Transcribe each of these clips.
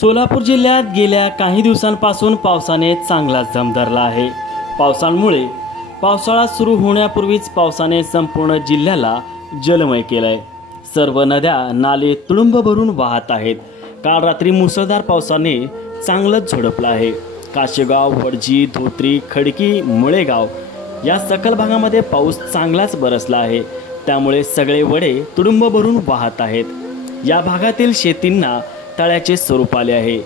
सोलापूर जिल्ह्यात गेल्या काही दिवसांपासून पावसाने चांगलाच दम धरला आहे। पावसामुळे पावसाळा सुरू होण्यापूर्वीच पावसाने संपूर्ण जिल्ह्याला जलमय केलंय। सर्व नद्या नाले तुडुंब भरून वाहत आहेत। काल रात्री मुसळधार पावसाने चांगलंच झोडपलं आहे। काशेगाव, वडजी, धोत्री, खडकी, मुळेगाव या सकल भागामध्ये पाऊस चांगलाच बरसला आहे। त्यामुळे सगळे वडे तुडुंब भरून वाहत आहेत। या भागातील शेतींना तळ्याचे स्वरूप आले आहे।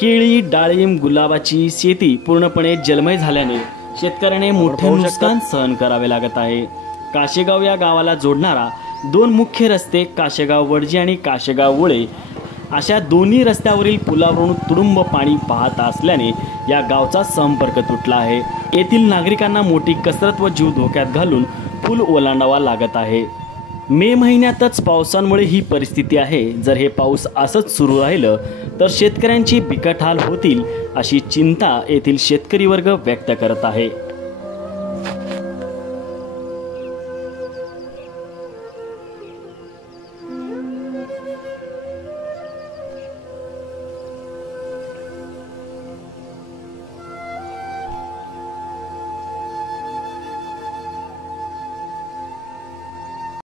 केळी, डाळिंब, गुलाबाची शेती पूर्णपणे जलमय झाल्याने शेतकऱ्याने मोठे नुकसान सहन करावे लागत आहे। काशेगाव या गावाला जोडणारा दोन मुख्य रस्ते काशेगाव वडजी आणि काशेगाव वळे अशा दोन्ही रस्त्यावरील पुलावरून तुडुंब पाणी वाहत असल्याने या गावचा संपर्क तुटला आहे। येथील नागरिकांना मोठी कसरत व जीव धोक्यात घालून पूल ओलांडावा लागत आहे। मे महिन्यातच पावसामुळे ही परिस्थिती आहे। जर हे पाऊस असंच सुरू राहिलं तर शेतकऱ्यांची बिकट हाल होतील अशी चिंता येथील शेतकरी वर्ग व्यक्त करत आहे।